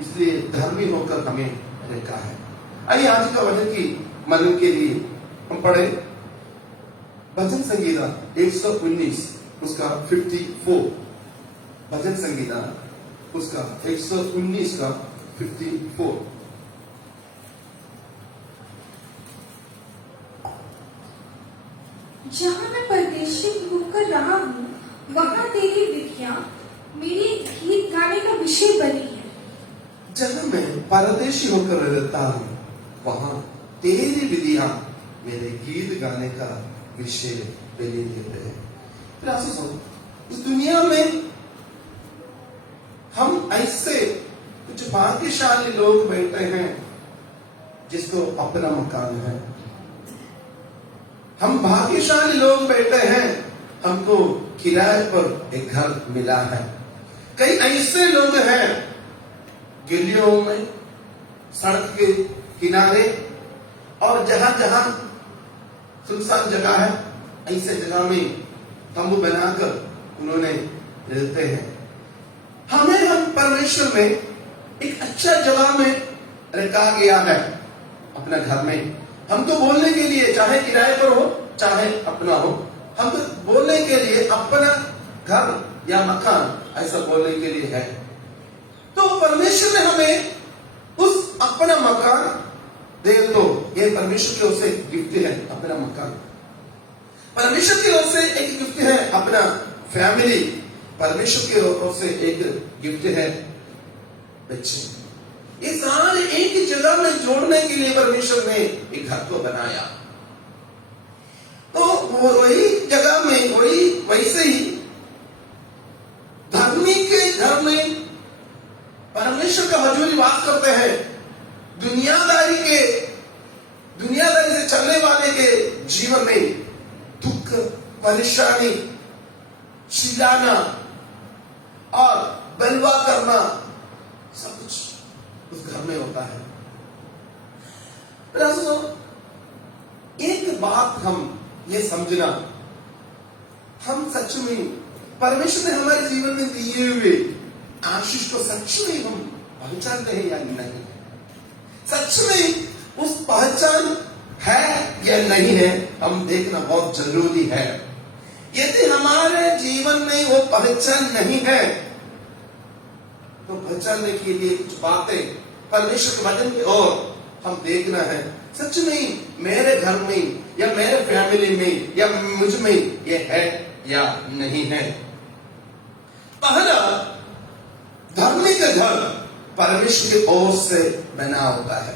इसलिए धर्मी होकर हमें रखा है। आइए आज का वचन की मनन के लिए हम पढ़े भजन संगीता 119 उसका 54। भजन संगीता उसका 119 का 54। जहाँ मैं परदेशी होकर रहा हूँ, वहाँ तेरी विधियाँ मेरे गीत गाने का विषय बनी है। जहाँ मैं परदेशी होकर रहता हूँ, वहाँ तेरी विधियाँ मेरे गीत गाने का विषय बनी रहते हैं। फिर आप सोचो, इस दुनिया में हम ऐसे कुछ भाग्यशाली लोग बैठे हैं जिसको अपना मकान है। हम भाग्यशाली लोग बैठे हैं, हमको किराए पर एक घर मिला है। कई ऐसे लोग हैं गलियों में, सड़क के किनारे और जहां जहां सुनसान जगह है, ऐसे जगह में तंबू बनाकर उन्होंने रहते हैं। हमें हम परमेश्वर में एक अच्छा जगह में रखा गया है, अपना घर में। हमको बोलने के लिए चाहे किराए पर हो चाहे अपना हो, हमको बोलने के लिए अपना घर या मकान ऐसा बोलने के लिए है। तो परमेश्वर ने हमें उस अपना मकान दे, तो ये परमेश्वर की ओर से गिफ्ट है। अपना मकान परमेश्वर की ओर से एक गिफ्ट है। अपना फैमिली परमेश्वर की ओर से एक गिफ्ट है। बच्चे, ये सारे एक ही जगह में जोड़ने के लिए परमेश्वर ने एक घर को बनाया। तो वही जगह में वैसे ही धर्मी के घर में परमेश्वर का हजूरी वास करते हैं। दुनियादारी से चलने वाले के जीवन में दुख, परेशानी, चिल्लाना और बलवा करना सब कुछ उस घर में होता है। एक बात हम ये समझना, हम सच में परमेश्वर ने हमारे जीवन में दिए हुए आशीष को सच में हम पहचानते हैं या नहीं? सच में उस पहचान है या नहीं है, हम देखना बहुत जरूरी है। यदि हमारे जीवन में वो पहचान नहीं है, तो पहचानने के लिए कुछ बातें परमेश्वर के वचन की ओर हम देखना है। सच में मेरे घर में या मेरे फैमिली में या मुझ में ये है या नहीं है। पहला, धर्मी का घर परमेश्वर की ओर से बना होता है।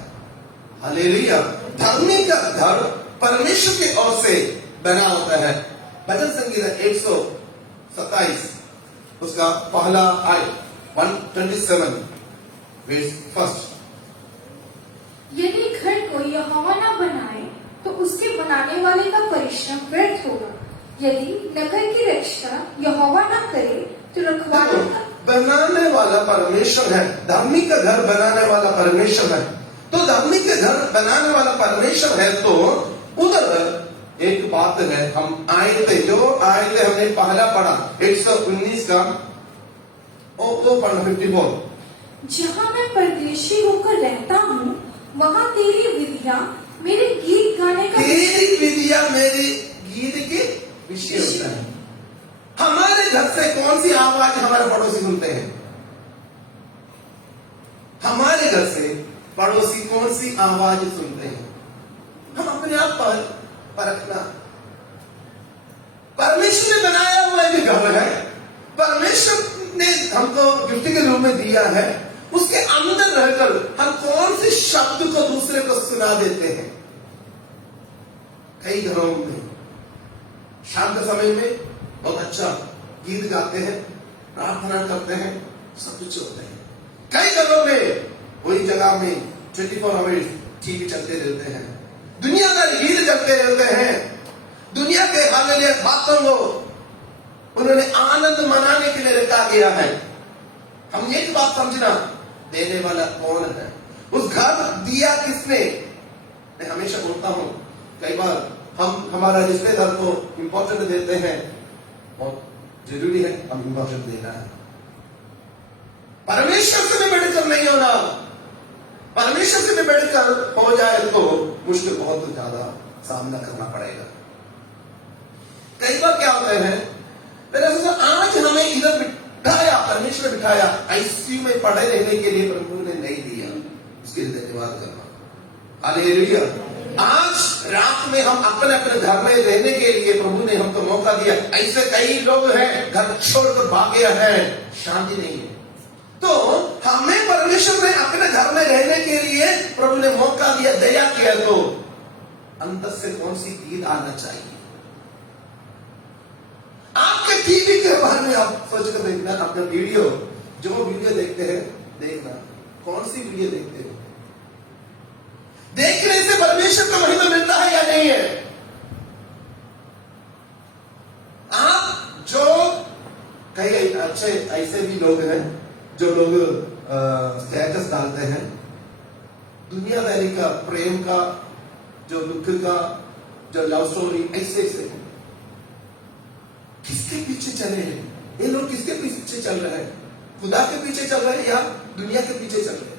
हालेलुया। धर्मी का घर परमेश्वर की ओर से बना होता है। भजन संगीता 127 उसका पहला आयत 127 verse 1। यदि घर को यहोवा न बनाए तो उसके बनाने वाले का परिश्रम व्यर्थ होगा। यदि नगर की रक्षा यहोवा न करे तो रखवाला बनाने वाला परमेश्वर है। धर्मी का घर बनाने वाला परमेश्वर है। तो धर्मी के घर बनाने वाला परमेश्वर है, तो उधर एक बात है। हम आए थे हमने पहला पढ़ा 119 का वो पढ़ना 54। जहाँ मैं परदेशी होकर रहता हूँ, वहाँ तेरी विधियाँ मेरे गीत गाने का तेरी विधियाँ मेरे गीत के विषय होता है। हमारे घर से कौन सी आवाज हमारे पड़ोसी सुनते हैं? हमारे घर से पड़ोसी कौन सी आवाज सुनते हैं? हम अपने आप पर परखना। परमेश्वर ने बनाया हुआ एक घर है, परमेश्वर ने हमको गिफ्ट के रूप में दिया है। उसके अंदर रहकर हम कौन से शब्द को दूसरे को सुना देते हैं? कई घरों में शाम के समय में बहुत अच्छा गीत गाते हैं, प्रार्थना करते हैं, सब कुछ होते हैं। कई घरों में वही जगह में 24 आवर्स टीवी चलते रहते हैं, दुनियादारी गीत चलते रहते हैं। दुनिया के हालेलुया बातों को उन्होंने आनंद मनाने के लिए रखा गया है। हम एक बात समझना, देने वाला कौन है? उस घर दिया किसने? मैं हमेशा बोलता हूं, कई बार हम हमारा रिश्तेदार को इंपॉर्टेंट देते हैं, बहुत जरूरी है हम इंपॉर्टेंट देना है। परमेश्वर से भी बढ़कर नहीं होना। परमेश्वर से भी बढ़कर हो जाए तो मुश्किल बहुत ज्यादा सामना करना पड़ेगा। कई बार क्या होता है, मेरे आज हमें इधर बिठाया, परमेश्वर ने बिठाया, आईसीयू में पड़े रहने के लिए प्रभु ने नहीं दिया, उसके लिए धन्यवाद करना। हालेलुया। आज रात में हम अपने अपने घर में रहने के लिए प्रभु ने हमको मौका दिया। ऐसे कई लोग हैं घर छोड़कर भाग गया है, शांति नहीं है। तो हमें परमेश्वर ने अपने घर में रहने के लिए प्रभु ने मौका दिया, दया किया, तो अंदर से कौन सी गीत आना चाहिए? आपके टीवी के बारे में आप सोच कर देखना, अपना वीडियो, जो वीडियो देखते हैं देखना, कौन सी वीडियो देखते हो? देखने से परमेश्वर को महिमा मिलता है या नहीं है? आप जो कई अच्छे ऐसे भी लोग हैं जो लोग स्टेटस डालते हैं दुनियादारी का, प्रेम का, जो दुख का, जो लव स्टोरी, ऐसे ऐसे किसके पीछे चले हैं ये लोग? किसके पीछे चल रहे हैं? खुदा के पीछे चल रहे हैं या दुनिया के पीछे चल रहे हैं?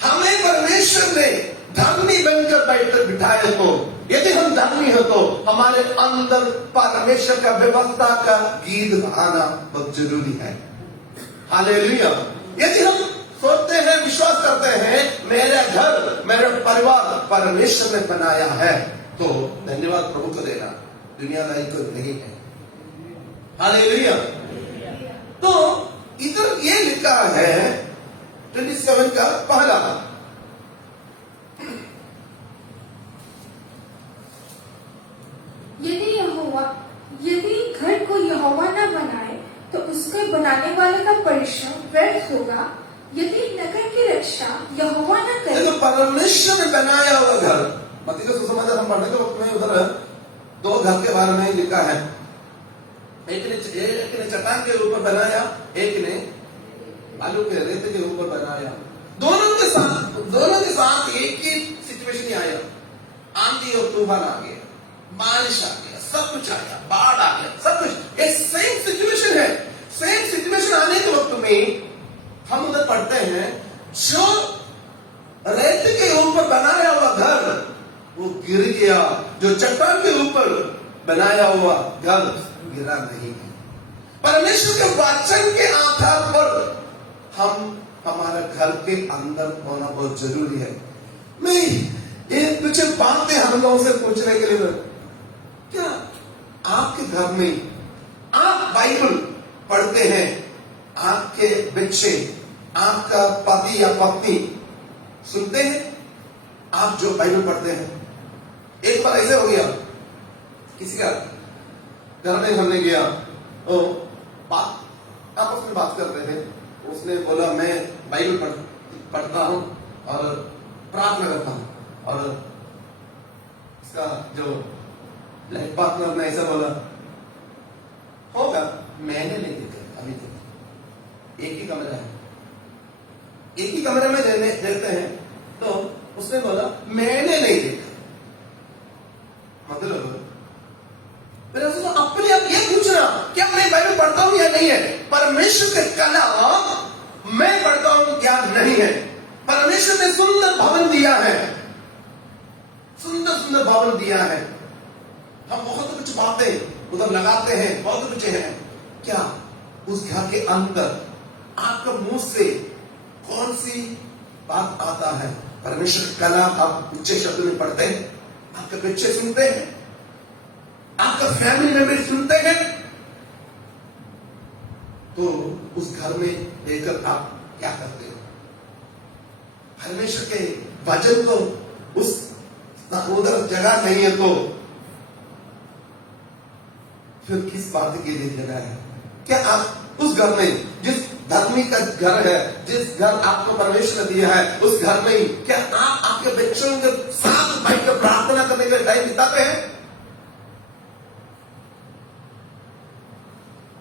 हमें परमेश्वर ने धर्मी बनकर बैठकर बिठाए हो। यदि हम धर्मी हो तो हमारे अंदर परमेश्वर का व्यवस्था का गीत आना बहुत जरूरी है। हालेलुया। यदि हम सोचते हैं, विश्वास करते हैं मेरा घर, मेरा परिवार परमेश्वर ने बनाया है, तो धन्यवाद प्रभु को देना, दुनियादारी को नहीं है। हालेलुया। तो इधर ये लिखा है 27 का पहला, यदि घर को यहोवा न बनाए तो उसके बनाने वाले का परिश्रम व्यर्थ होगा। यदि नगर की रक्षा यहोवा न करे, तो परमेश्वर ने बनाया हुआ घर, मत्ती का सुसमाचार हम पढ़ने के वक्त में उधर 2 घर के बारे में लिखा है। एक ने चट्टान के ऊपर बनाया, एक ने बालू के रेत के ऊपर बनाया। दोनों के साथ एक ही सिचुएशन आया, आंधी और तूफान आ गया, बारिश आ गया, सब कुछ आ गया, बाढ़ आ गया, सब कुछ एक सेम सिचुएशन है। सेम सिचुएशन आने के वक्त में हम उधर पढ़ते हैं, जो रेत के ऊपर बनाया हुआ घर वो गिर गया, जो चट्टान के ऊपर बनाया हुआ घर गिरा नहीं है। परमेश्वर के वचन के आधार पर हम हमारा घर के अंदर होना बहुत जरूरी है। मैं ये कुछ बातें हम लोगों से पूछने के लिए, क्या आपके घर में आप बाइबल पढ़ते हैं? आपके बच्चे, आपका पति या पत्नी सुनते हैं आप जो बाइबल पढ़ते हैं? एक बार ऐसे हो गया, किसी का घर में हमने गया, तो आपस में बात कर रहे थे, उसने बोला मैं बाइबल पढ़ता हूं और प्रार्थना करता हूं, और इसका जो लाइफ पार्टनर ने ऐसा बोला, होगा मैंने नहीं देखा अभी तक, एक ही कमरा है, एक ही कमरे में रहते हैं, तो उसने बोला मैंने नहीं देखा। मतलब फिर उसने अपने आप ये पूछना, क्या मैं बाइबल पढ़ता हूं या नहीं है? परमेश्वर के कलाम मैं पढ़ता हूं क्या नहीं है? परमेश्वर ने सुंदर भवन दिया है, सुंदर सुंदर भवन दिया है, हम बहुत कुछ बातें उधर लगाते हैं, बहुत कुछ है, क्या उस घर के अंदर आपका मुंह से कौन सी बात आता है? परमेश्वर का कलाम आप ऊंचे शब्द में पढ़ते हैं, आपके बच्चे सुनते हैं, आपका फैमिली मेंबर सुनते हैं, तो उस घर में लेकर आप क्या करते हो? परमेश्वर के वचन को उस उधर जगह नहीं है, तो फिर किस बात के लिए जगह है? क्या आप उस घर में, जिस धर्मी का घर है, जिस घर आपको परमेश्वर ने दिया है, उस घर में क्या आप आपके बच्चों के साथ बैठकर प्रार्थना करने के टाइम बिताते हैं?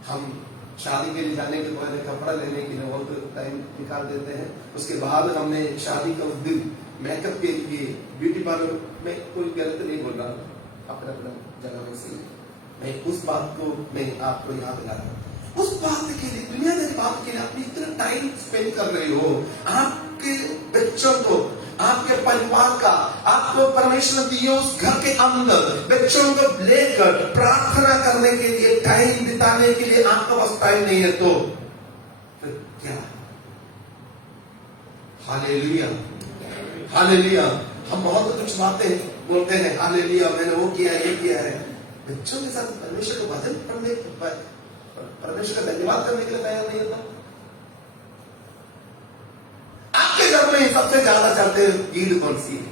हम शादी के लिए जाने के पहले कपड़ा लेने के लिए बहुत टाइम निकाल देते हैं, उसके बाद हमने शादी का उस दिन मेकअप के लिए ब्यूटी पार्लर में, कोई गलत नहीं बोल रहा, अपना अपना जगह में सही, मैं उस बात को मैं आपको याद दिला रहा हूं। उस बात के लिए, दुनियादारी बात के लिए आप इतना टाइम स्पेंड कर रहे हो, आपके बच्चों को, आपके परिवार का, आपको परमेश्वर दिए उस घर के अंदर बच्चों को लेकर प्रार्थना करने के लिए, टाइम बिताने के लिए आपके पास टाइम नहीं है, तो फिर क्या? Hallelujah, hallelujah. हम बहुत कुछ बातें बोलते हैं, हालेलुया मैंने वो किया, ये किया है। बच्चों के साथ परमेश्वर को भजन पढ़ने, परमेश्वर का धन्यवाद करने के लिए तैयार नहीं होता। आपके घर में सबसे ज्यादा चलते गीत कौन सी है?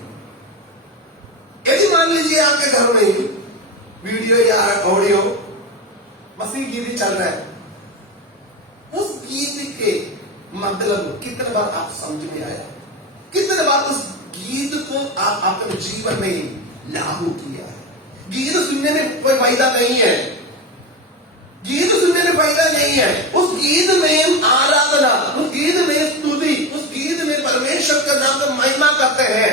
यदि मान लीजिए आपके घर में वीडियो या ऑडियो मसीह गीत चल रहा है, उस गीत के मतलब कितने बार आप समझ में आया, कितने बार उस गीत को आप अपने जीवन में लागू किया है? गीत सुनने में कोई फायदा नहीं है, गीत सुनने में फायदा नहीं है। उस गीत में आराधना, उस गीत में स्तुति, उस गीत में परमेश्वर का नाम का महिमा करते हैं।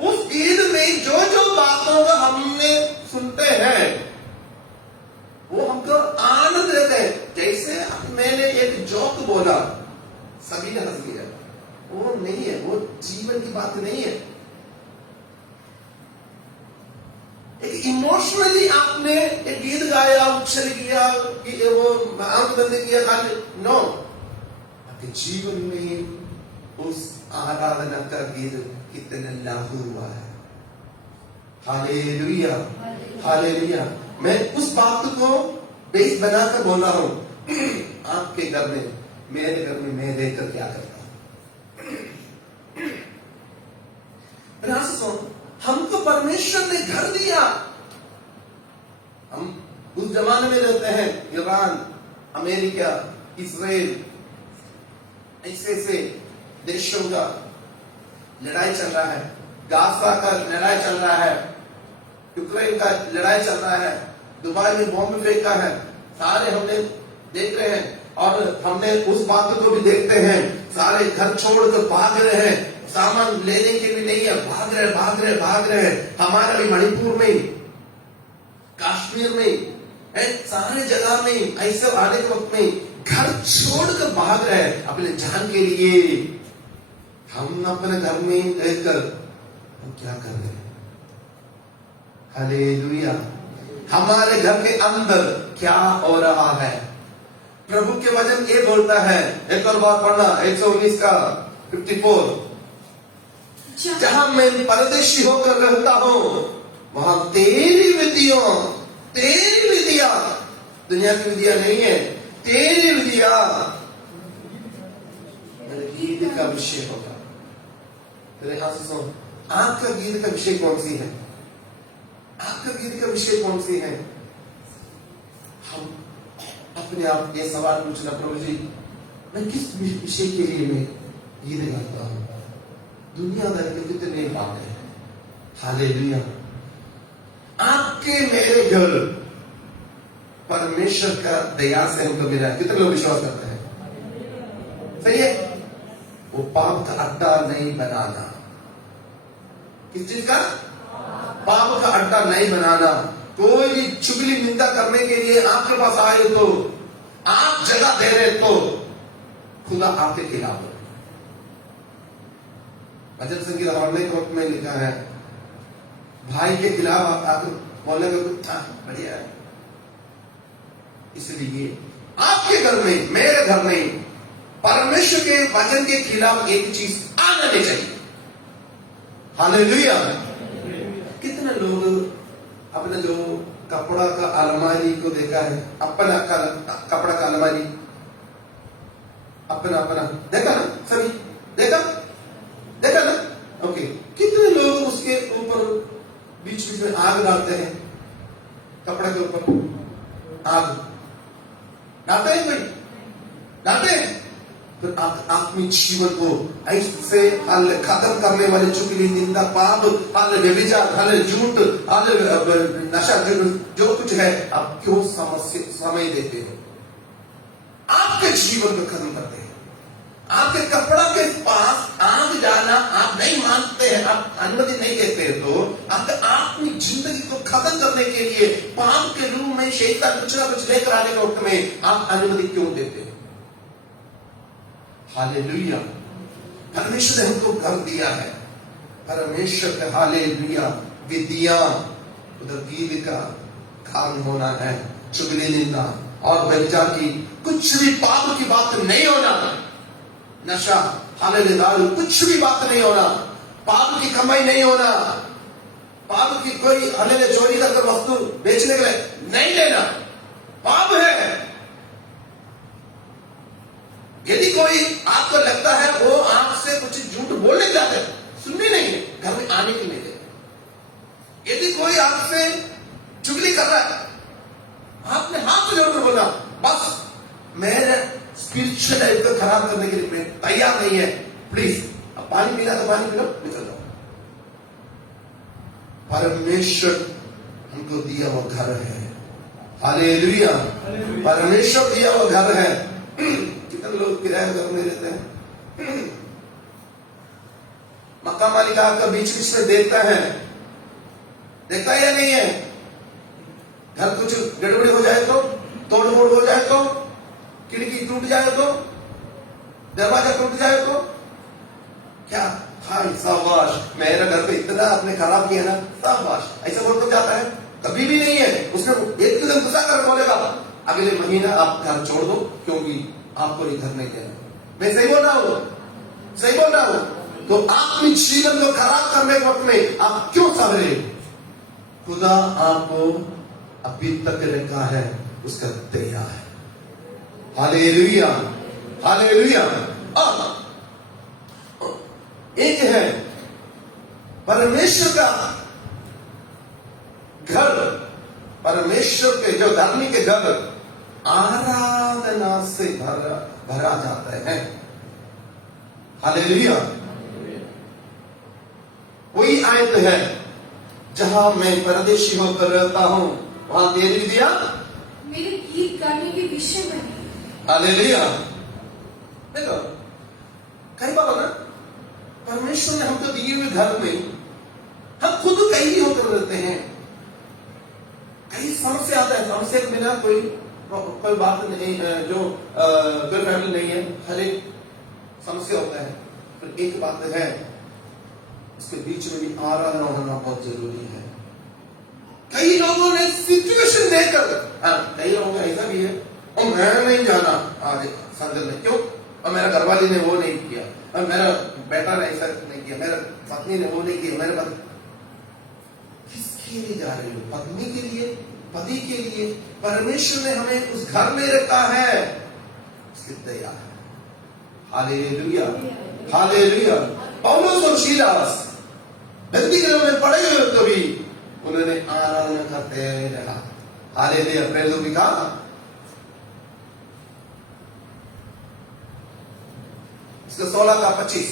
उस गीत में जो जो बातों को हमने सुनते हैं वो हमको आनंद देते हैं। जैसे मैंने एक जोक बोला, सभी ने हंस लिया, वो नहीं है, वो जीवन की बात नहीं है। एक इमोशनली आपने एक गीत गाया, उच्छल किया, वो आंख बंद किया, नो, आपके जीवन में उस आराधना का गीत कितने लागू हुआ है। Hallelujah, hallelujah. मैं उस बात को बेस बनाकर बोल रहा हूं। आपके घर में, मेरे घर में मैं रहकर क्या करता हूं? हमको परमेश्वर ने घर दिया। हम उस जमाने में रहते हैं, ईरान, अमेरिका, इस्राएल, ऐसे देशों का लड़ाई चल रहा है। गाजा का लड़ाई चल रहा है, यूक्रेन का लड़ाई चल रहा है, दुबई में बॉम्ब फेंका है, सारे हमने देख रहे हैं। और हमने उस बात को भी देखते हैं, सारे घर छोड़कर भाग रहे हैं, सामान लेने के भी नहीं है, भाग रहे हैं। हमारे भी मणिपुर में, कश्मीर में, सारे जगह में ऐसे आने के वक्त में घर छोड़कर भाग रहे हैं अपने जान के लिए। हम अपने घर में रहकर हम क्या कर रहे हैं? हालेलुया। हमारे घर के अंदर क्या हो रहा है? प्रभु के वचन ये बोलता है, एक और बात पढ़ना, 119 का 54, जहां मैं परदेशी होकर रहता हूं वहां तेरी विधियां, दुनिया की विधियां नहीं है, तेरी विधियां गीत का विषय होगा। मेरे हाथ से सुनो, आपका गीत का विषय कौन सी है? आपका गीत का विषय कौन सी है? हम अपने आप ये सवाल पूछना, प्रभु जी मैं किस विषय के लिए मैं गीत गाता हूं? दुनियादारी के कितने बात है। हालेलुया। आपके मेरे घर परमेश्वर का दया से हमको मिला। कितने लोग विश्वास करते हैं? सही है। वो पाप का अड्डा नहीं बनाना। किस चीज का? पाप का अड्डा नहीं बनाना। कोई भी चुगली निंदा करने के लिए आपके पास आए तो, आप जगह दे रहे तो खुदा आपके खिलाफ है। भजन संगीत हमारे वक्त में लिखा है, भाई के खिलाफ आप बोलेंगे तो बढ़िया है। इसलिए आपके घर में, मेरे घर में परमेश्वर के वचन के खिलाफ एक चीज आना नहीं चाहिए। हालेलुया। कितने लोग अपने जो कपड़ा का अलमारी को देखा है, अपना कपड़ा का अलमारी अपना देखा ना? सभी देखा ना? ओके। कितने लोग उसके ऊपर बीच में आग डालते हैं, कपड़े के ऊपर आग डालते हैं? कोई डालते हैं? फिर अपने जीवन को ऐसे खत्म करने वाले चुगली, निंदा, पाप, व्यभिचार, झूठ, नशा, जो कुछ है, आप क्यों समय देते हो? आपके जीवन को खत्म करते हैं। आपके कपड़ा के पास आग डालना आप नहीं मानते हैं, आप अनुमति नहीं देते, तो आपके अपनी जिंदगी को खत्म करने के के लिए पाप के रूप में शैतान कुछ ना कुछ लेकर आने के वक्त में आप अनुमति क्यों देते हैं? हालेलुया। परमेश्वर ने हमको घर दिया है। परमेश्वर का हालेलुया विद्या उधर गीत का काम होना है, चुगली निंदा और व्यभिचार की कुछ भी पाप की बात नहीं होना, नशा हालेलुया दारू कुछ भी बात नहीं होना, पाप की कमाई नहीं होना, पाप की कोई हालेलुया चोरी करके वस्तु बेचने के लिए नहीं लेना, पाप है। यदि कोई आपको लगता है वो आपसे कुछ झूठ बोलने जाते हैं, सुननी नहीं है, घर में आने के लिए। यदि कोई आपसे चुगली कर रहा है, आपने हाथ जोड़कर बोला बस मेरे स्पिरिचुअल लाइफ को खराब करने के लिए तैयार नहीं है, प्लीज अब पानी पीना तो पानी पी लो, निकल जाओ। परमेश्वर हमको दिया वो घर है। हालेलुया। परमेश्वर दिया वो घर है। कितने लोग किराए घर में रहते हैं? मक्का मालिका का बीच बीच में देखता है या नहीं है? घर कुछ गड़बड़ी हो जाए तो, तोड़ मोड़ हो जाए तो, खिड़की टूट जाए तो, दरवाजा टूट जाए तो क्या? हाय शाबाश, मेरा घर पे इतना आपने खराब किया ना, शाबाश, ऐसा बोल तो जाता है? कभी भी नहीं है। उसने एक दिन गुस्सा कर बोलेगा अगले महीना आप घर छोड़ दो क्योंकि आपको ये घर नहीं देना। मैं सही बोल रहा हूं? सही बोल रहा हूं? तो अपनी जीवन को खराब करने के वक्त में आप क्यों संभले? खुदा आपको अभी तक रखा है, उसका दया है। हालेलुया। हालेलुया। एक है परमेश्वर का घर, परमेश्वर के जो धर्मी के घर आराधना से भरा जाता है। हालेलुया। वही आयत है जहां मैं परदेशी होकर रहता हूं, वहां तेरी दिया मेरे गीत गाने के विषय बने। हालेलुया। देखो कई बार ना परमेश्वर ने हमको दिए हुए घर में हम खुद कहीं होकर रहते हैं, कई समस्या आता है। समस्या के बिना कोई बात नहीं, जो कोई फैमिली नहीं है, हर एक समस्या होता है। पर एक बात है, उसके बीच में भी आराधना होना बहुत जरूरी है। कई लोगों ने सिचुएशन देखकर, कई लोगों का ऐसा भी है और मैं नहीं जाना आज संदल में, क्यों? और मेरा घरवाली ने वो नहीं किया, और मेरा बेटा ने ऐसा नहीं किया, मेरा पत्नी ने वो नहीं किया, मेरे पति। किसके लिए जा रहे हो? पत्नी के लिए, पति के लिए? परमेश्वर ने हमें उस घर में रखा है, उसकी दया है। हालेलुया। हालेलुया। पौलुस और सीलास बंदी गृह में पड़े हुए तो भी उन्होंने आराधना करते रहा। हालेलुया। प्रेरितों की कहा इसका 16 का 25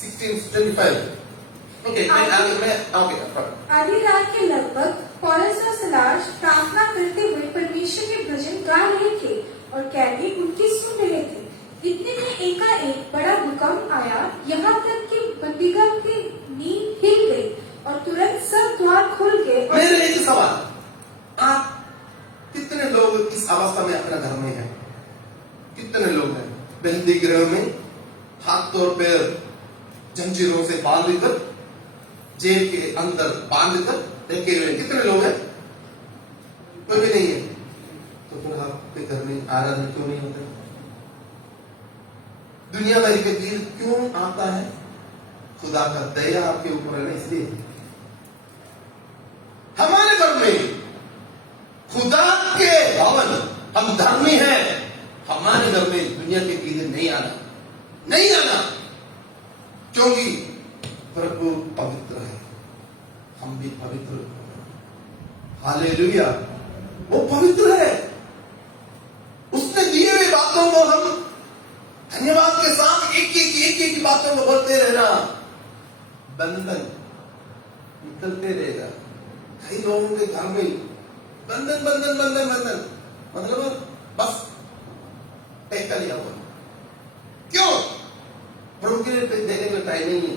16:25। ओके, आधी रात के लगभग पौलुस और सीलास प्रार्थना करते हुए परमेश्वर के भजन गा रहे थे और कैदी उनकी सुन रहे थे। इतने में एकाएक बड़ा भूकंप आया, यहाँ तक कि बंदीगृह की नींव हिल गई और तुरंत सब द्वार खुल गए। मेरे एक सवाल, आप कितने लोग इस अवस्था में अपने घर में हैं? कितने लोग हैं बंदी गृह में, हाथ और पैर जंजीरों से बांधकर, जेल के अंदर बांधकर रखे हुए? कितने लोग हैं? कोई भी नहीं है। तो फिर आपके घर में आराधना क्यों नहीं होता? दुनियादारी के दिल क्यों आता है? खुदा का दया आपके ऊपर है ना, इसलिए। हमारे घर में खुदा के भवन, हम धर्मी हैं, हमारे घर में दुनिया के कीड़े नहीं आना, नहीं आना, क्योंकि प्रभु पवित्र है, हम भी पवित्र। हालेलुया। वो पवित्र है, उसने दिए हुए बातों को हम धन्यवाद के साथ एक बातों को बोलते रहना, बंधन निकलते रहेगा। कई लोगों के घर में बंधन बंधन बंधन बंधन, मतलब बस पैक कर लिया हुआ। क्यों? प्रभु के लिए देने का टाइम नहीं है।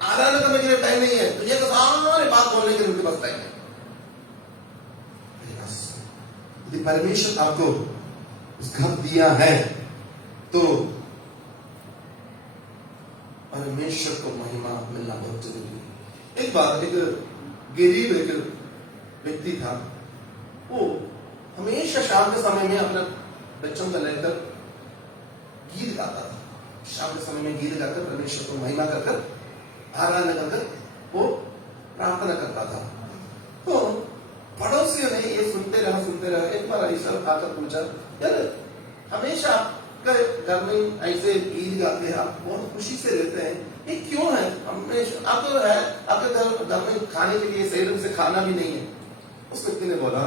आराधना करने के लिए टाइम नहीं है, दुनिया का सारे बात बोलने के लिए उनके पास टाइम है। यदि परमेश्वर आपको उस घर दिया है तो परमेश्वर को महिमा मिलना बहुत जरूरी है। एक बार एक गरीब एक व्यक्ति था, वो हमेशा शाम के समय में अपने बच्चों को लेकर गीत गाता था। शाम के समय में गीत गाकर परमेश्वर को महिमा कर आराधना कर वो प्रार्थना करता था। तो पड़ोसियों ने ये सुनते रहा। एक बार ऐसा आकर पूछा, यार हमेशा आपके घर में ऐसे गीत गाते हैं, आप बहुत खुशी से रहते हैं, ये क्यों है? हमेशा आप तो है आपके घर में खाने के लिए सही ढंग से खाना भी नहीं है। उस व्यक्ति ने बोला,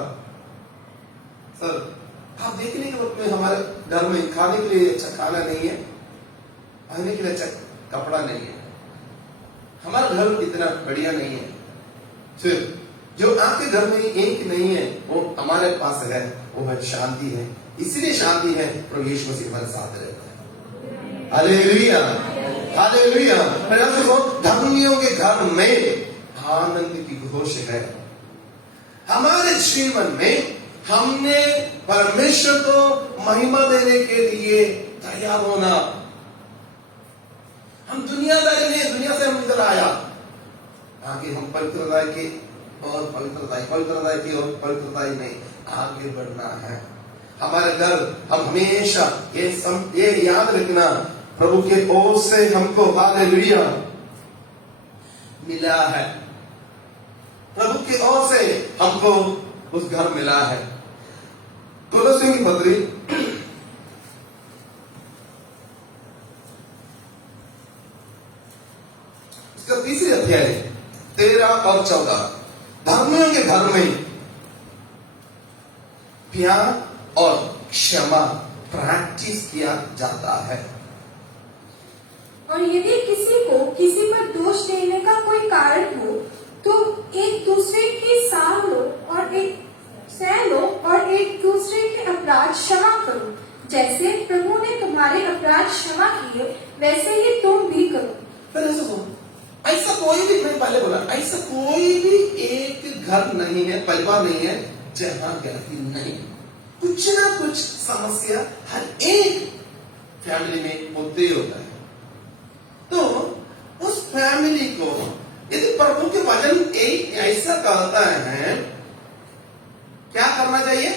सर आप देखने के वक्त में हमारे घर में खाने के लिए अच्छा खाना नहीं है, पहनने के लिए अच्छा कपड़ा नहीं है, हमारा घर इतना बढ़िया नहीं है, फिर जो आपके घर में एक नहीं है वो हमारे पास है, वो है शांति है। इसीलिए शांति है, प्रभु यीशु मसीह हमारे साथ रहता है। Hallelujah, hallelujah. धर्मियों के घर में आनंद की घोष है। हमारे जीवन में हमने परमेश्वर को महिमा देने के लिए तैयार होना। हम दुनियादारी नहीं, दुनिया से हम इधर आया, आगे हम पवित्रता के और पवित्रता की और पवित्रता में आगे बढ़ना है। हमारे घर हम हमेशा ये याद रखना, प्रभु के ओर से हमको हालेलुया मिला है। प्रभु के ओर से हमको उस घर मिला है। कोलोसियों की पत्री इसका तीसरी अध्याय 13 और 14, धर्मियों के घर में प्यार और क्षमा प्रैक्टिस किया जाता है। और यदि किसी को किसी पर दोष देने का कोई कारण हो तो एक दूसरे की सह लो और एक दूसरे के अपराध क्षमा करो। जैसे प्रभु ने तुम्हारे अपराध क्षमा किए वैसे ही तुम भी करो। ऐसा कोई भी, मैं पहले बोला, ऐसा कोई भी एक घर नहीं है, परिवार नहीं है जहां गलती नहीं। कुछ ना कुछ समस्या हर एक फैमिली में होते ही होता है। तो उस फैमिली को यदि प्रभु के वचन ऐसा कहता है, क्या करना चाहिए?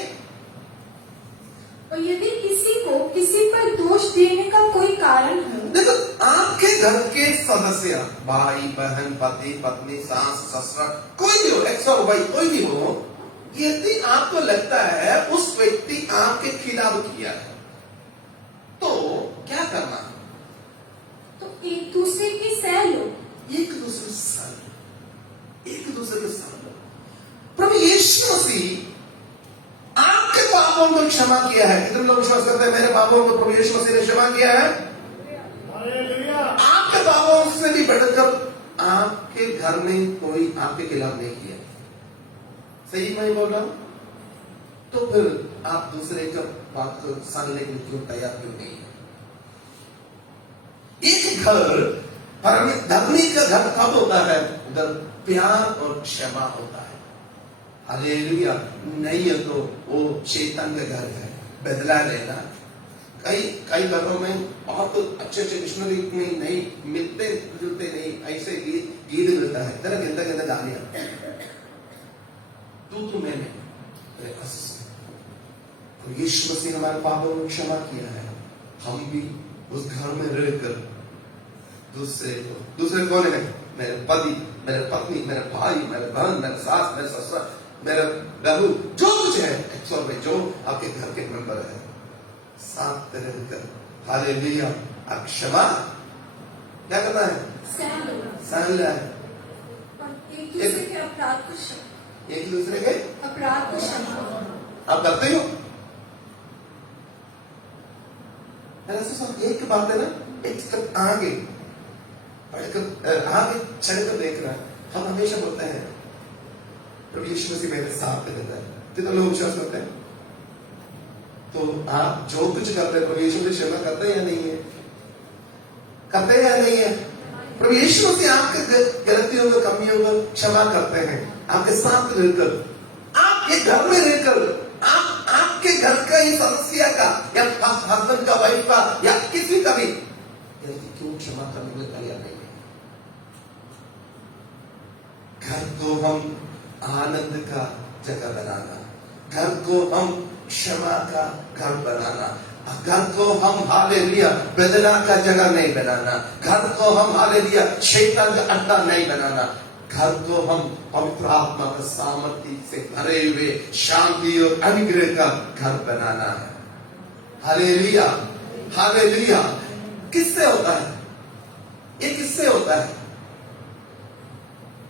और यदि किसी को किसी पर दोष देने का कोई कारण हो, देखो आपके घर के सदस्य, भाई बहन, पति पत्नी, सास ससुर, कोई भी हो, एक्स और वाई कोई भी हो, यदि आपको लगता है उस व्यक्ति आपके खिलाफ किया है तो क्या करना? तो एक दूसरे की सह लो। एक दूसरे के साथ लो। प्रभु यीशु मसीह आपके पापों को क्षमा किया है। कितने लोग विश्वास करते हैं मेरे पापों को प्रभु यीशु मसीह ने क्षमा किया है? आपके पापों से भी बढ़कर आपके घर में कोई आपके खिलाफ नहीं किया। सही मैं बोल रहा हूं? तो फिर आप दूसरे का बात को सुनने के लिए क्यों तैयार क्यों नहीं है? एक घर धर्मी का घर कब होता है? उधर प्यार और क्षमा होता है। हालेलुया। नहीं है तो वो शैतान का घर है, बदला लेना। कई घरों में बहुत अच्छे मिशनरी में नहीं मिलते जुलते नहीं, ऐसे गीत मिलता है, तरह गंदा गालियां तू मैंने। तो यीशु मसीह ने हमारे पापों को क्षमा किया है। हम भी उस घर में रहकर दूसरे कौन है? मेरे पति, मेरे पत्नी, मेरे भाई, मेरे बहन, मेरे सास, मेरे ससुर, मेरे बहू, जो कुछ है, जो आपके घर के मेंबर है, साथ रहकर हालेलुया आप क्षमा क्या करना है? सहना है। एक दूसरे के अपराध को क्षमा। एक दूसरे के अपराध को क्षमा आप करते हो? एक बात है ना, एक स्टेप आगे बढ़कर आगे चलकर देखना। हम हमेशा बोलते हैं प्रभु यीशु मसीह मेरे साथ रहता है। कितने लोग विश्वास करते हैं? तो आप जो कुछ करते हैं प्रभु यीशु मसीह क्षमा करते हैं या नहीं है? करते हैं या नहीं है? प्रभु यीशु मसीह आपके गलतियों को, कमियों को क्षमा करते हैं, आपके साथ रहकर, आपके घर में रहकर, आपके घर का ही समस्या का या हस्बैंड का, वाइफ का या किसी का भी गलती क्यों क्षमा करने में तैयार नहीं है? घर को हम आनंद का जगह बनाना, घर को हम क्षमा का घर बनाना, घर को हम हालेलुया बेदना का जगह नहीं बनाना, घर को हम हालेलुया शैतान का अड्डा नहीं बनाना, घर को हम पवित्र आत्मा का सामर्थ्य से भरे हुए शांति और अनुग्रह का घर बनाना है। Hallelujah, hallelujah. किससे होता है ये? किससे होता है?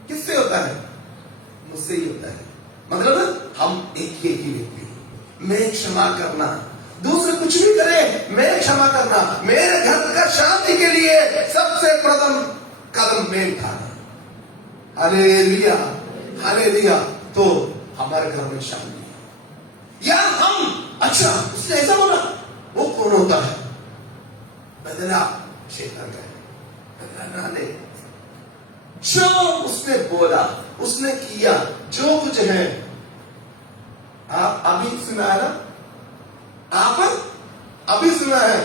किससे होता है? मुझसे ही होता है। मतलब हम एक ही व्यक्ति, मैं क्षमा करना, दूसरे कुछ भी करे मैं क्षमा करना, मेरे घर का शांति के लिए सबसे प्रथम कदम मैं उठाना। Hallelujah, hallelujah. तो हमारे घर में शांति है। या हम, अच्छा उसने ऐसा बोला, वो कौन होता है? बदला शैतान का है। बदला ले, जो उसने बोला, उसने किया, जो कुछ है, आप अभी सुना है ना? आप अभी सुना है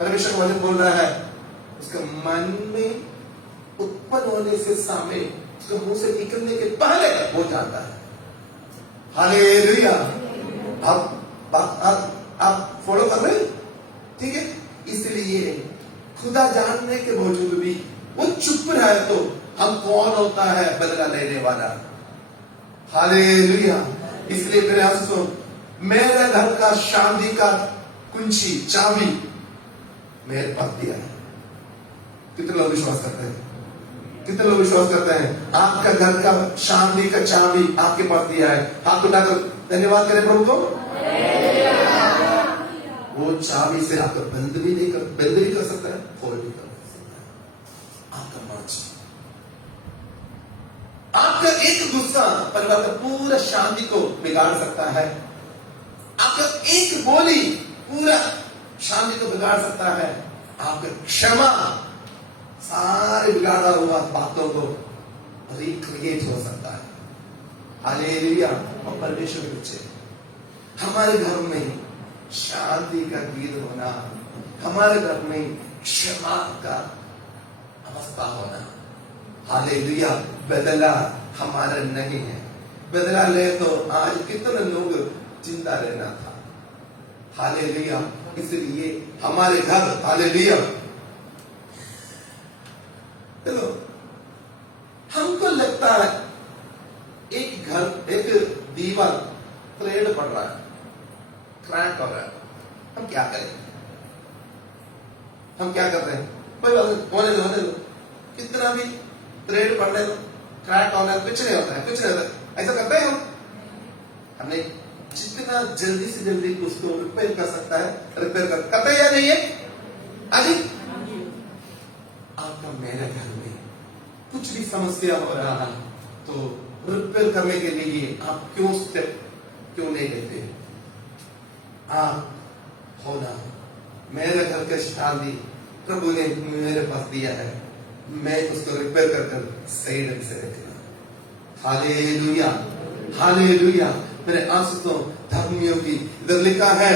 परमेश्वर का वचन बोल रहा है, उसका मन में उत्पन्न होने से सामने, उसके मुंह से निकलने के पहले वो जानता है। हालेलुया। आप फॉलो कर रहे? ठीक है। इसलिए खुदा जानने के बावजूद भी वो चुप रहा है, तो हम कौन होता है बदला लेने वाला? हालेलुया। इसलिए मेरे आंसू, मेरे घर का शांति का कुंजी, चाबी मेरे पास दिया है। कितने लोग विश्वास करते हैं? कितने लोग विश्वास करते हैं आपका घर का शांति का चाबी आपके पास दिया है? हाथ उठाकर धन्यवाद करें प्रभु को। वो चाबी से आपका बंद भी कर सकता है, खोल भी कर सकता है। आपका मांझ, आपका एक गुस्सा परिवार का पूरा शांति को बिगाड़ सकता है। आपका एक बोली पूरा शांति को बिगाड़ सकता है। आपका क्षमा सारे बिगाड़ा हुआ बातों को रिक्रिएट हो सकता है। हालेलुया। और परमेश्वर के बच्चे, हमारे घर में शांति का गीत होना, हमारे घर में क्षमा का अवस्था होना। हालेलुया। बदला हमारा नहीं है। बदला ले तो आज कितने लोग जिंदा रहना था। हालेलुया। इसलिए हमारे घर, हालेलुया, देखो हमको लगता है एक घर, एक दीवार थ्रेड पड़ रहा है, क्रैक हो रहा है, हम क्या करें? हम क्या करते हैं? कोई बात नहीं, होने दो, कितना भी थ्रेड पड़ने दो, क्रैक होना कुछ नहीं होता है, कुछ नहीं होता है। ऐसा करते हैं हमने जितना जल्दी से जल्दी उसको रिपेयर कर सकता है रिपेयर करते या नहीं है? अजी आपका मेरे घर में कुछ भी समस्या हो रहा है तो रिपेयर करने के लिए आप क्यों स्टेप क्यों नहीं लेते? आप होना, मेरे घर के शांति प्रभु ने मेरे पास दिया है, मैं उसको रिपेयर कर सही ढंग से रखना। Hallelujah, hallelujah. मेरे आंसू तो धर्मियों की, इधर लिखा है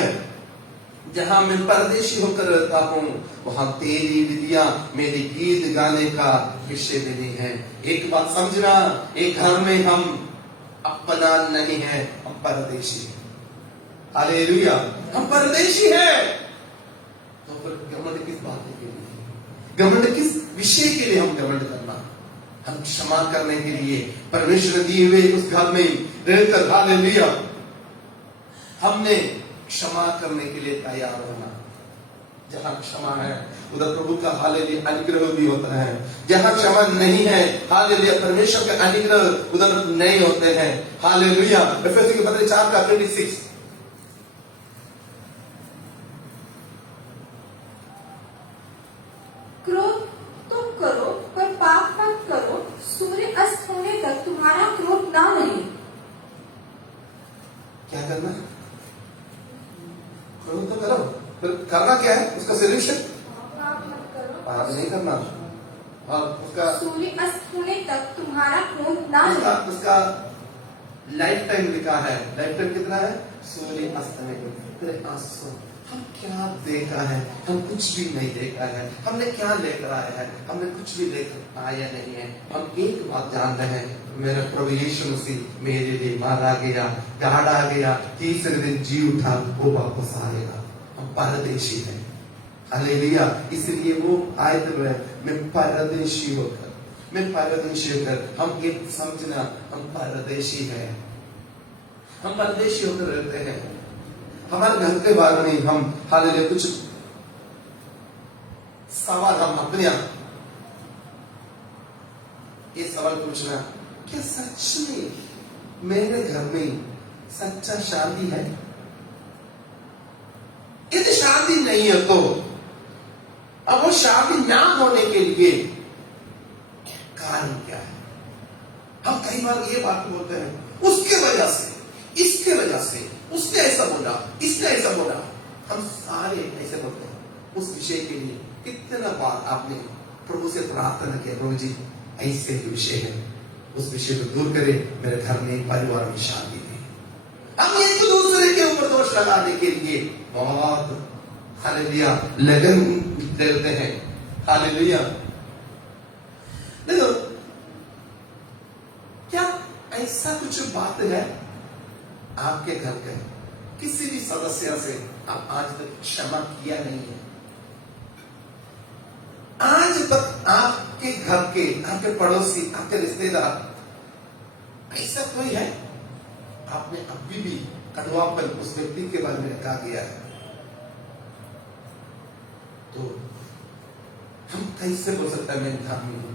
जहां मैं परदेशी होकर रहता हूं वहां तेरी विधियां मेरी गीत गाने का विषय नहीं है। एक बात समझना, एक घर में हम अपना नहीं है, हम परदेशी हैं। हालेलुया, हम परदेशी हैं। तो फिर घमंड किस बात के लिए? घमंड किस विषय के लिए हम घमंड करना? हम क्षमा करने के लिए परमेश्वर दिए हुए उस घर में रहकर, हालेलुया, हमने क्षमा करने के लिए तैयार होना। जहां क्षमा है उधर प्रभु का हालेलुया अनुग्रह भी होता है। जहां क्षमा नहीं है, हालेलुया, परमेश्वर का अनुग्रह उधर नहीं होते हैं। हालेलुया। एफएससी के पत्र 4 का 26, क्रोध तुम करो पर पाप मत करो, सूर्य अस्त होने तक तुम्हारा क्रोध ना रहे। क्या करना? क्रोध तो करो, फिर करना क्या है? उसका सोल्यूशन पाप मत करो, पाप नहीं करना। और उसका सूर्य अस्त होने तक तुम्हारा क्रोध ना उसका, हो। उसका लाइफ टाइम लिखा है। लाइफ टाइम कितना है? सूर्य अस्त होने को तेरे आंसू। हम क्या देखा है? हम कुछ भी नहीं देखा है। हमने क्या लेकर आया है? हमने कुछ भी लेकर आया नहीं है। हम एक बात जान रहे हैं, मेरा प्रभु यीशु मसीह मेरे लिए मारा गया, गाड़ा गया, तीसरे दिन जी उठा, वो वापस आएगा। हम परदेशी हैं। हालेलुया। इसलिए वो आयत में मैं परदेशी होकर, मैं परदेशी होकर, हम ये समझना हम परदेशी हैं। हम परदेशी होकर रहते हैं। हमारे घर के बारे में हम हालेलुया कुछ सवाल हम अपने ये सवाल पूछना, क्या सच में मेरे घर में सच्चा शांति है? यदि शांति नहीं है तो अब वो शांति ना होने के लिए कारण क्या है? हम कई बार ये बात बोलते हैं, उसके वजह से, इसके वजह से, उसने ऐसा बोला, इसने ऐसा बोला। हम सारे ऐसे बोलते हैं। उस विषय के लिए कितना बार आपने प्रभु से प्रार्थना किया, प्रभु जी ऐसे विषय है, उस विषय को दूर करे, मेरे घर में, परिवार में शांति दे। हम एक दूसरे के ऊपर दोष लगाने के लिए बहुत हालेलुया लगन देते हैं। हालेलुया। देखो, क्या ऐसा कुछ बात है आपके घर के किसी भी सदस्य से आप आज तक क्षमा किया नहीं है? आज तक आपके घर के, आपके पड़ोसी, आपके रिश्तेदार ऐसा कोई है आपने अभी भी कड़वापन उस व्यक्ति के बारे में रखा गया है? तो हम कैसे बोल सकते हैं मैं धार्मिक हूं?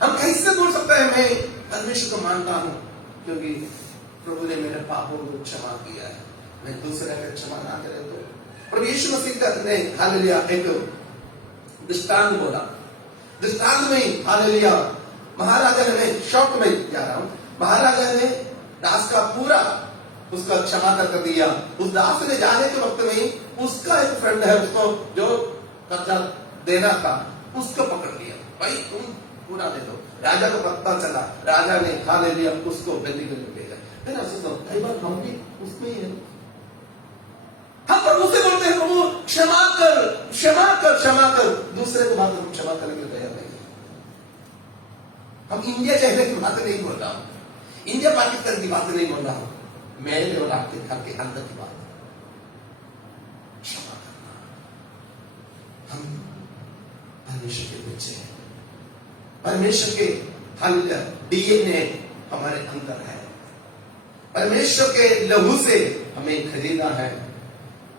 हम कैसे बोल सकते हैं मैं परमेश्वर को मानता हूं क्योंकि प्रभु ने मेरे पापों को क्षमा किया है? मैं दूसरे का क्षमा ना करे तो? प्रभु यीशु मसीह ने हालेलुया एक दृष्टांत बोला। दृष्टांत में हालेलुया महाराजा ने, मैं शौक में जा रहा हूं, महाराजा ने दास का पूरा उसका क्षमा कर दिया। उस दास ने जाने के वक्त में उसका एक फ्रेंड है, उसको जो कर्जा देना था उसको पकड़ लिया, भाई तुम पूरा दे दो। राजा को पता चला, राजा ने हालेलुया उसको बंदी करके भेजा। फिर कई बार हम भी उसमें ही है। हम प्रभु से बोलते हैं, प्रभु क्षमा कर, क्षमा कर, क्षमा कर। दूसरे को बात हम क्षमा करने के लिए तैयार नहीं। हम इंडिया चाइना की बात नहीं बोल रहा हूं, इंडिया पाकिस्तान की बात नहीं बोल रहा हूं, मेरे और आपके घर के अंदर की बात। क्षमा करना। हम परमेश्वर के बच्चे हैं। परमेश्वर के हालेलुया डीएनए हमारे अंदर है। परमेश्वर के लहू से हमें खरीदा है।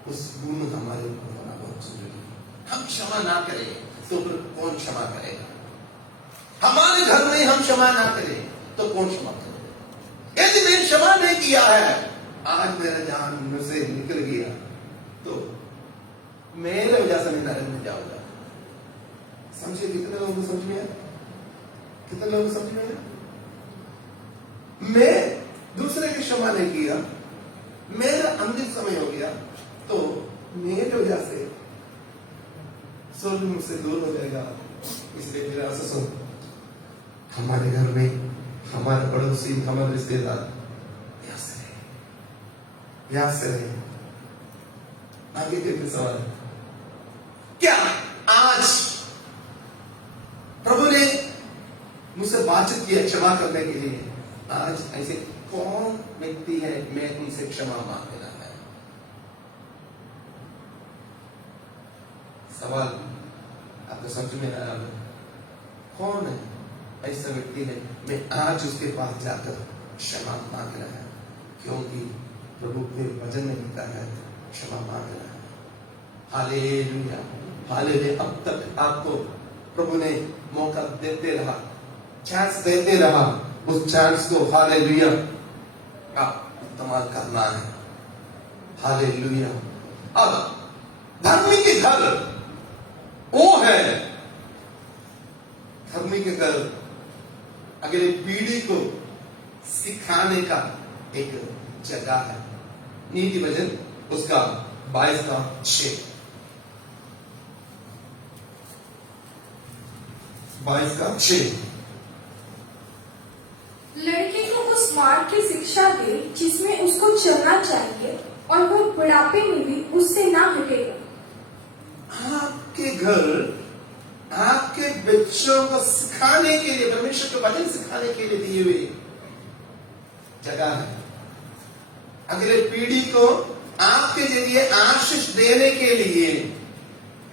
उस गुण हमारे ऊपर होना बहुत जरूरी है। हम क्षमा ना करें तो फिर कौन क्षमा करेगा? हमारे घर में हम क्षमा ना करें तो कौन क्षमा करेगा? यदि मैंने क्षमा नहीं किया है, आज मेरा जान मुझसे निकल गया तो मेरे वजह से मैं नरक में जाऊंगा। समझिए कितने लोगों को समझ में आया? कितने लोगों को समझ में आया? मैं दूसरे की क्षमा नहीं किया, मेरा अंतिम समय हो गया तो मेरे वजह से स्वर्ग मुझसे दूर हो जाएगा। इसलिए मेरा सुन, हमारे घर में हमारे पड़ोसी, हमारे रिश्तेदार याद से रहे। आगे के सवाल, क्या आज प्रभु ने मुझसे बातचीत किया क्षमा करने के लिए? आज ऐसे कौन व्यक्ति है मैं उनसे क्षमा मांगना है? सवाल आपको समझ में आया? कौन है ऐसा व्यक्ति है मैं आज उसके पास जाकर क्षमा मांगना है? क्योंकि प्रभु के वचन में लिखा है क्षमा मांगना है। Hallelujah, hallelujah. अब तक आपको प्रभु ने मौका देते रहा, चांस देते रहा। उस चांस को हालेलुया आप इस्तेमाल करना है। हालेलुया। अब धर्मी के घर वो है, धर्मी के घर अगले पीढ़ी को सिखाने का एक जगह है। नीति वचन उसका 22 का 6। 22 का 6। लड़के को उस मार्ग की शिक्षा दे जिसमें उसको चलना चाहिए और वो बुढ़ापे में भी उससे ना हटेगा। आपके घर आपके बच्चों को सिखाने के लिए, परमेश्वर के वचन सिखाने के लिए दिए हुए जगह है। अगले पीढ़ी को आपके जरिए आशीष देने के लिए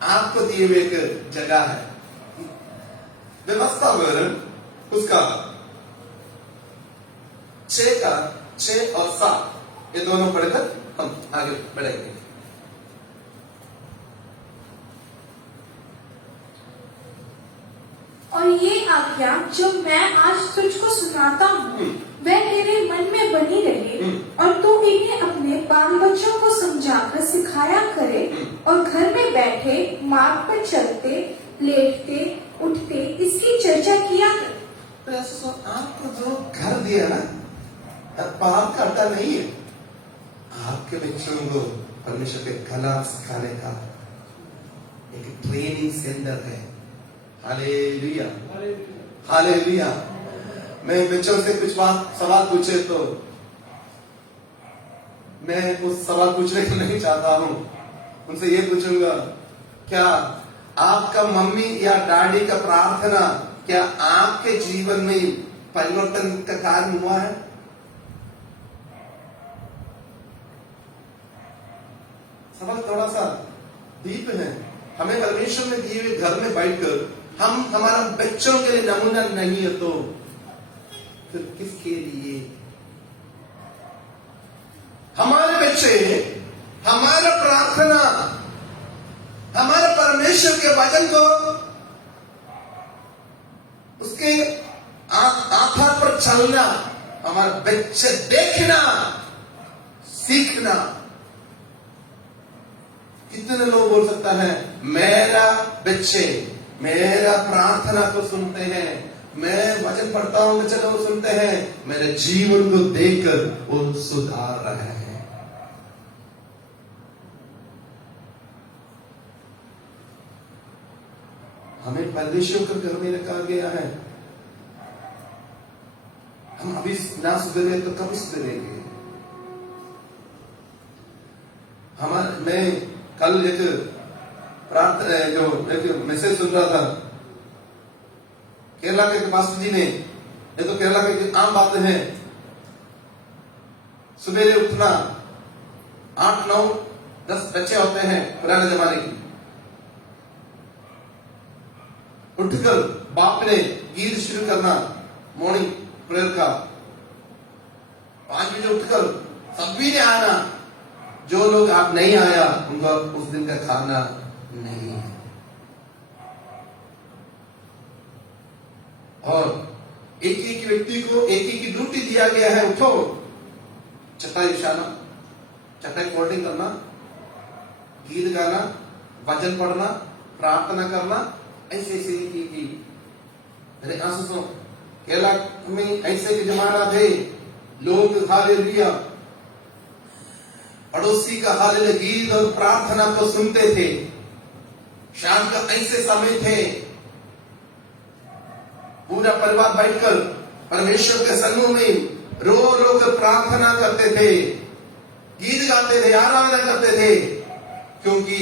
आपको दिए हुए एक जगह है। व्यवस्था वर्ण उसका 6 और 7 ये दोनों पढ़कर हम आगे बढ़ेंगे। और ये आज्ञा जो मैं आज तुझको सुनाता हूँ वह तेरे मन में बनी रहे और तू इन्हें अपने बाल बच्चों को समझाकर सिखाया करे और घर में बैठे मार्ग पर चलते लेटते उठते इसकी चर्चा किया करे। तो ऐसा आपको जो घर दिया ना, पाप करता नहीं है। आपके बच्चों को परमेश्वर के कला सिखाने का एक ट्रेनिंग सेंटर है। Hallelujah, hallelujah. मैं बच्चों से कुछ सवाल पूछे तो मैं उस सवाल पूछने को नहीं चाहता हूं। उनसे ये पूछूंगा, क्या आपका मम्मी या डैडी का प्रार्थना क्या आपके जीवन में परिवर्तन का कारण हुआ है? सवाल थोड़ा सा डीप है। हमें परमेश्वर में दिए हुए घर में बैठकर हम हमारा बच्चों के लिए नमूना नहीं है तो फिर किसके लिए? हमारे बच्चे, हमारा प्रार्थना, हमारे परमेश्वर के वचन को उसके आधार पर चलना, हमारे बच्चे देखना, सीखना। कितने लोग बोल सकता है, मेरा बच्चे मेरा प्रार्थना को सुनते हैं, मैं वचन पढ़ता हूं बच्चे लोग सुनते हैं, मेरे जीवन को देखकर वो सुधार रहे हैं। हमें परमेश्वर के घर में रखा गया है। हम अभी ना सुधरे तो कब सुधरेंगे? मैं कल एक प्रार्थना जो एक मैसेज सुन रहा था, केरला के पास्टर जी ने, ये तो केरला की आम बातें हैं, सुबह उठना 8, 9, 10 बच्चे होते हैं पुराने जमाने की, उठकर बाप ने गीत शुरू करना मॉर्निंग प्रेयर का, 5 बजे उठकर सभी ने आना, जो लोग आप नहीं आया उनका उस दिन का खाना नहीं है। और एक एक व्यक्ति को एक एक ड्यूटी दिया गया है, उठो, चटाई बिछाना, चटाई फोल्डिंग करना, गीत गाना, वचन पढ़ना, प्रार्थना करना, ऐसे ऐसे की। मेरे आंसू केरला में ऐसे के जमाना थे, लोग हालेलुया पड़ोसी का हालेलुया गीत और प्रार्थना को सुनते थे। शाम का ऐसे समय थे, पूरा परिवार बैठकर परमेश्वर के समूह में रो रो कर प्रार्थना करते थे, गीत गाते थे, आराधना करते थे, क्योंकि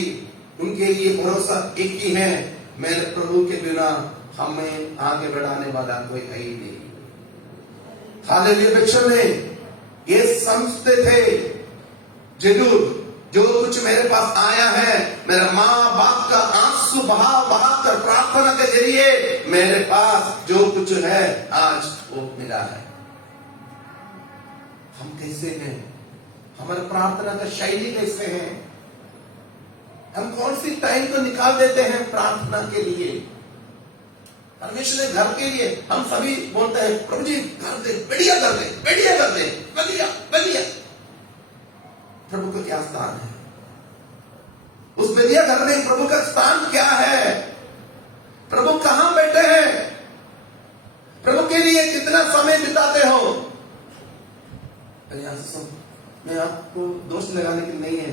उनके लिए भरोसा एक ही है, मेरे प्रभु के बिना हमें आगे बढ़ाने वाला कोई है ही नहीं। हालेलुया। बच्चों ने ये समझते थे, जरूर जो कुछ मेरे पास आया है, मेरा माँ बाप का आंसू बहा कर प्रार्थना के जरिए मेरे पास जो कुछ है आज वो मिला है। हम कैसे हैं? हमारे प्रार्थना का शैली कैसे है? हम कौन सी टाइम को निकाल देते हैं प्रार्थना के लिए, परमेश्वर के घर के लिए? हम सभी बोलते हैं, प्रभु जी कर दे, बढ़िया कर दे, बढ़िया कर दे, बढ़िया बढ़िया। प्रभु का क्या स्थान है? उस बढ़िया घर में प्रभु का स्थान क्या है? प्रभु कहां बैठे हैं? प्रभु के लिए कितना समय बिताते हो? मैं आपको दोष लगाने के नहीं है,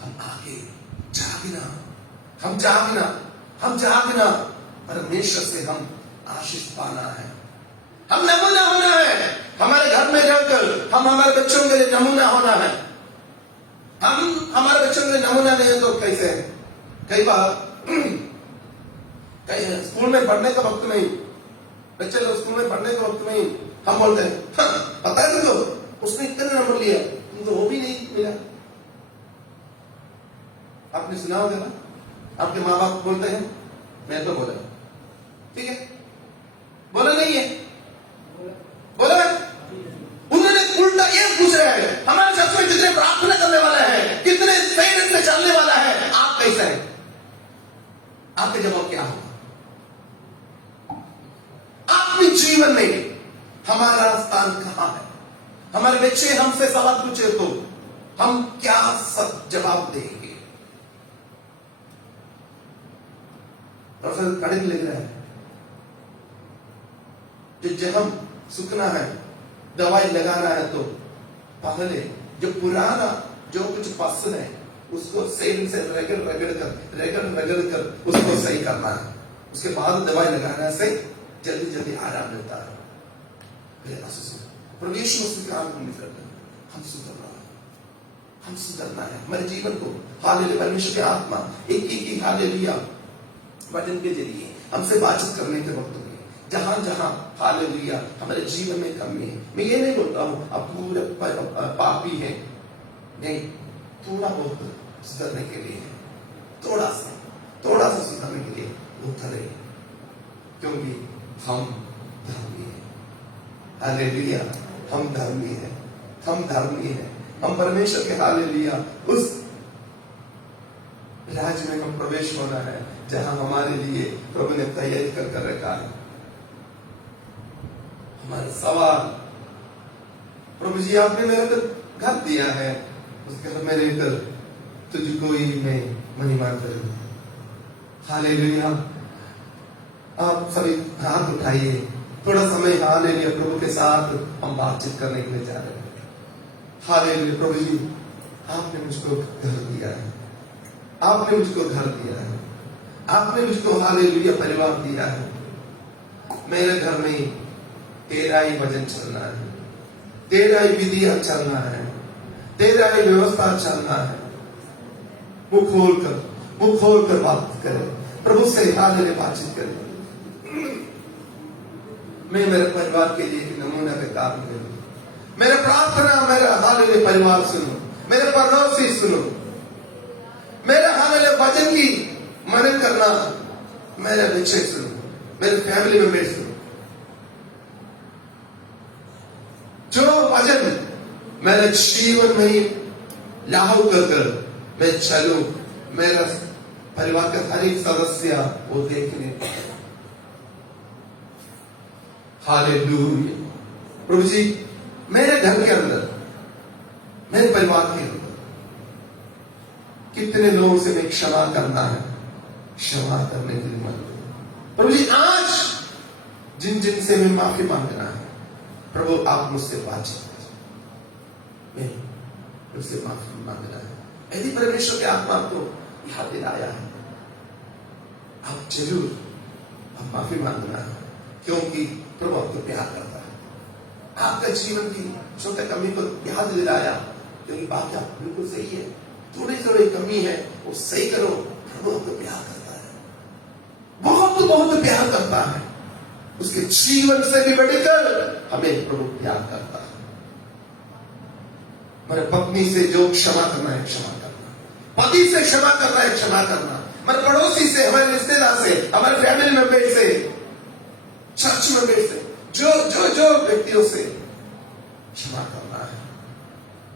हम आगे जागना, हम जागना परमेश्वर से हम आशीष पाना है, हम नमूना होना है। हमारे घर में रहकर हम हमारे बच्चों के लिए नमूना होना है। हम हमारे बच्चों के लिए नमूना नहीं है तो कैसे? कई बार कई स्कूल में पढ़ने के वक्त में ही बच्चे लोग स्कूल में पढ़ने के वक्त में ही हम बोलते हैं, हाँ, पता है तुमको उसने इतने नंबर लिया, तुमको वो भी नहीं मिला। आपने सुना होगा ना, आपके माँ बाप बोलते हैं, मैं तो बोला, ठीक है, बोला नहीं है, बोला उन्होंने उल्टा ये पूछ रहे हैं, हमारे चर्च में कितने प्रार्थना करने वाला है, कितने सही ढंग से चलने वाला है, आप कैसा है? आपके जवाब क्या होगा? अपने जीवन में हमारा स्थान कहां है? हमारे बच्चे हमसे सवाल पूछे तो हम क्या सब जवाब देंगे? प्रोफेसर कड़िंग लिख रहा है, जब हम सूखना है, दवाई लगाना है तो पहले जो पुराना जो कुछ पसंद है उसको सही से रगड़ कर उसको सही करना है। उसके बाद दवाई लगाने से जल्दी जल्दी आराम मिलता है। प्रवेश हम सुधरना है हमारे जीवन को। हालेलुया, परमेश्वर की आत्मा एक हालेलुया वचन के जरिए हमसे बातचीत करने के वक्त में जहां जहां हालेलुया हमारे जीवन में कमी है, मैं ये नहीं बोलता हूं आप पूरे पापी है, नहीं, थोड़ा बहुत सुधरने के लिए, थोड़ा सा सुधरने के लिए उतरे, क्योंकि हम धर्मी है। हालेलुया, हम धर्मी है, हम परमेश्वर के हालेलुया उस राज्य में हम प्रवेश होना है जहां हमारे लिए प्रभु ने तैयारी कर रखा है। हमारा सवाल, प्रभु जी आपने मेरे को घर दिया है, उस घर में रहकर तुझको ही मैं महिमा करूं। हालेलुया, आप सभी हाथ उठाइए, थोड़ा समय हालेलुया प्रभु के साथ हम बातचीत करने के लिए जा रहे हैं। हालेलुया, प्रभु जी आपने मुझको घर दिया है, आपने मुझको घर दिया है, आपने मुझको हालेलुया परिवार दिया है। मेरे घर में तेरा ही वचन चलना है, तेरा ही विधियां चलना है, तेरा ही व्यवस्था चलना है। मुख खोल कर बात करें, प्रभु से हालेलुया बातचीत करें। मैं मेरे परिवार के लिए नमूना का काम करूं, मेरा प्रार्थना मेरा हालेलुया परिवार सुनो, मेरे पड़ोसी सुनो, मेरा हालेलुया वचन की मनन करना, मेरे बच्चे सुनो, मेरे फैमिली मेंबर सुनो। जो वचन मेरे जीवन में ही लागू कर मैं चलूं, मेरा परिवार का हर एक सदस्य वो देखने। हालेलुया, प्रभु जी मेरे घर के अंदर, मेरे परिवार के अंदर कितने लोगों से मैं क्षमा करना है, क्षमा करने के लिए मन प्रभु जी। आज जिन से मैं माफी मांगना है, प्रभु आप मुझसे बातचीत, मैं मुझसे माफी मांगना है। यदि परमेश्वर के आत्मा को याद दिलाया है, आप जरूर आप माफी मांगना है, क्योंकि प्रभु आपको प्यार करता है। आपका जीवन की छोटे कमी को याद दिलाया, क्योंकि बात आप बिल्कुल सही है, थोड़ी कमी है वो सही करो। प्रभु आपको प्यार करता है, बहुत प्यार करता है। उसके जीवन से भी बढ़कर हमें प्रभु प्यार करता है। मेरे पत्नी से जो क्षमा करना है क्षमा करना, पति से क्षमा करना है क्षमा करना, हमारे पड़ोसी से, हमारे रिश्तेदार से, हमारे फैमिली मेंबर से, चर्च मेंबर से, जो व्यक्तियों से क्षमा करना है,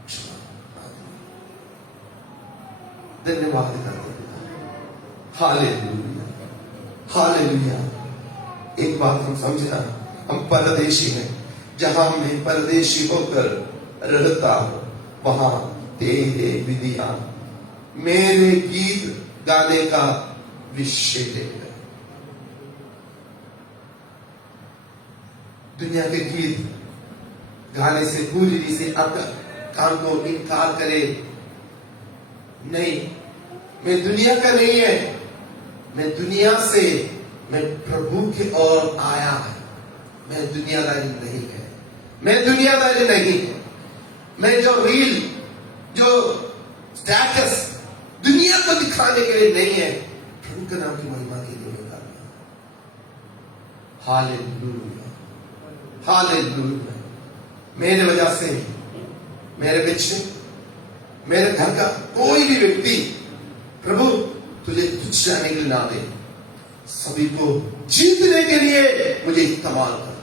क्षमा। धन्यवाद करते हैं। Hallelujah, hallelujah. एक बात हम समझना, हम परदेशी हैं, जहां मैं परदेशी होकर रहता हूं वहां तेरे विधियां मेरे गीत गाने का विषय है। दुनिया के गीत गाने से पूरी रीति से कान को इनकार करे नहीं, मैं दुनिया का नहीं है, मैं दुनिया से मैं प्रभु की ओर आया है, मैं दुनियादारी नहीं है, मैं दुनियादारी नहीं है, मैं जो रील, जो स्टेटस दुनिया को दिखाने के लिए नहीं है, प्रभु के नाम की महिमा के लिए मैं कर रहा हूं। Hallelujah, hallelujah. मेरे वजह से मेरे पीछे मेरे घर का कोई भी व्यक्ति प्रभु तुझे तुझ जाने के लिए ना दे, सभी को जीतने के लिए मुझे इस्तेमाल कर।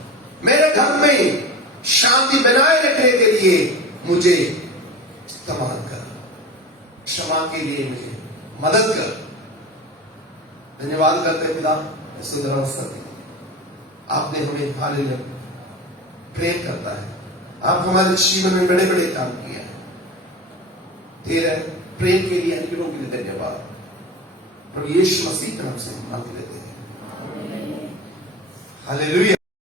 मेरे घर में शांति बनाए रखने के लिए मुझे इस्तेमाल कर, क्षमा के लिए मुझे मदद कर। धन्यवाद करते पिता, आपने हमें हालेलुया प्रेम करता है, आप हमारे जीवन में बड़े बड़े काम किए हैं। तेरे प्रेम के लिए, अनुग्रह के लिए धन्यवाद। प्रभु यीशु मसीह के नाम से मांग लेते हैं, हालेलुया।